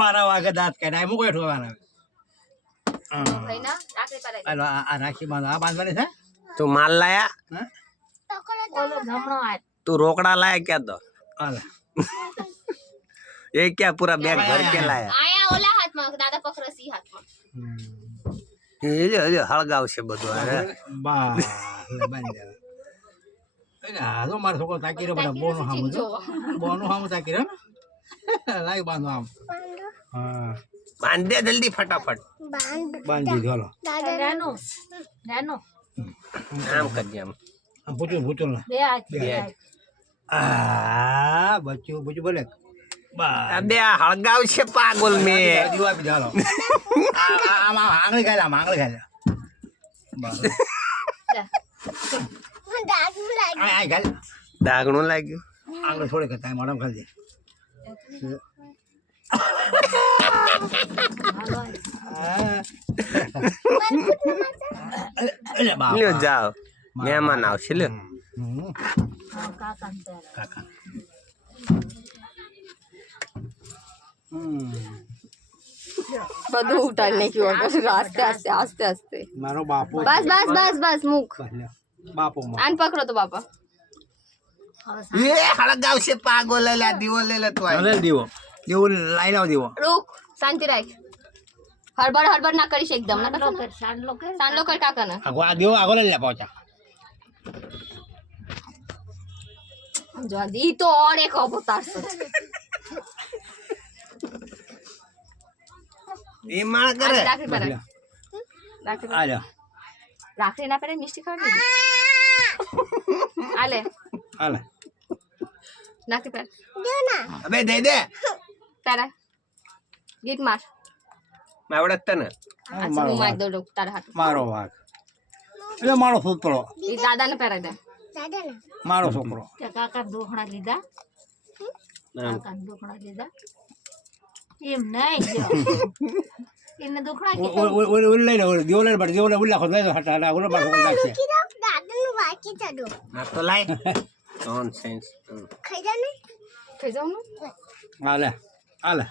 મારા વાગે દાંત કાઢાય મૂકો ઠોવાના હાલો આ રાખી બાંધો આ બાંધવાની છે તું માલ લાયા તું રોકડા लाया क्या तो હાલે ये क्या पूरा बैग भर के लाया આયા ઓલા હાથમાં દાદા પકડસી હાથમાં એ હળગાવશે બધું અરે બા બાંધી દે આ તો મારો છોકરો તાકી રહ્યો બધા બોનું હામું તાકી રહ્યો લાઈ બાંધો આમ હા बांध दे जल्दी फटाफट બાંધી દીધો હાલો आम कर दिया આમ પૂછું ને આ બચ્ચું બોલે બા अबे हड़गावશે पागल में દીવા આપી દે હાલો આમાં આંગળી ખાય બસ આ ખાય दागणू लाग्યું આંગળી થોડી ખાય મોઢામાં ખાલી લ્યો જાઓ મહેમાન આવશે લ્યો કાકા બધું ઉતારી નાખ્યું આસ્તે આસ્તે આસ્તે આસ્તે મારો બાપો બસ મુક બાપો આન પકડો તો બાપા એ હળગાવશે પાગલ લે દીવો લે લે તું અરે દીવો લાઈ લાવ દીવો રૂક શાંતિ રાખ હડબડ ના કરીશ એકદમ ના કરશો સાંડલો કર કાકા ના આ દીવો આગળ લે પહોંચા જો ઈ તો ઓર એક અવતારસો એ માળ કરે રાખડી પર આ લે રાખડી ના પર મિસ્ટી ખાવા દે આલે હાલે નાખી પર અબે દે દે તારા ગીત માર માવડત તને અચ્છા હું માર દઉં તારા હાથ મારો વાઘ એટલે મારો છોકરો ઈ દાદા ને પહેરાઈ દે મારો છોકરો કાકા દોખણા લીધા કાકા દોખણા લીધા એમ નહીં જો એને દોખણા લઈ લે દીવો લઈ દીવો ઉલ્લા ખોદ લઈ હટા ઓલો મારો છોકરો લાગશે ના તો લાય નોનસેન્સ ખાઈ જાવ ને હાલે હાલે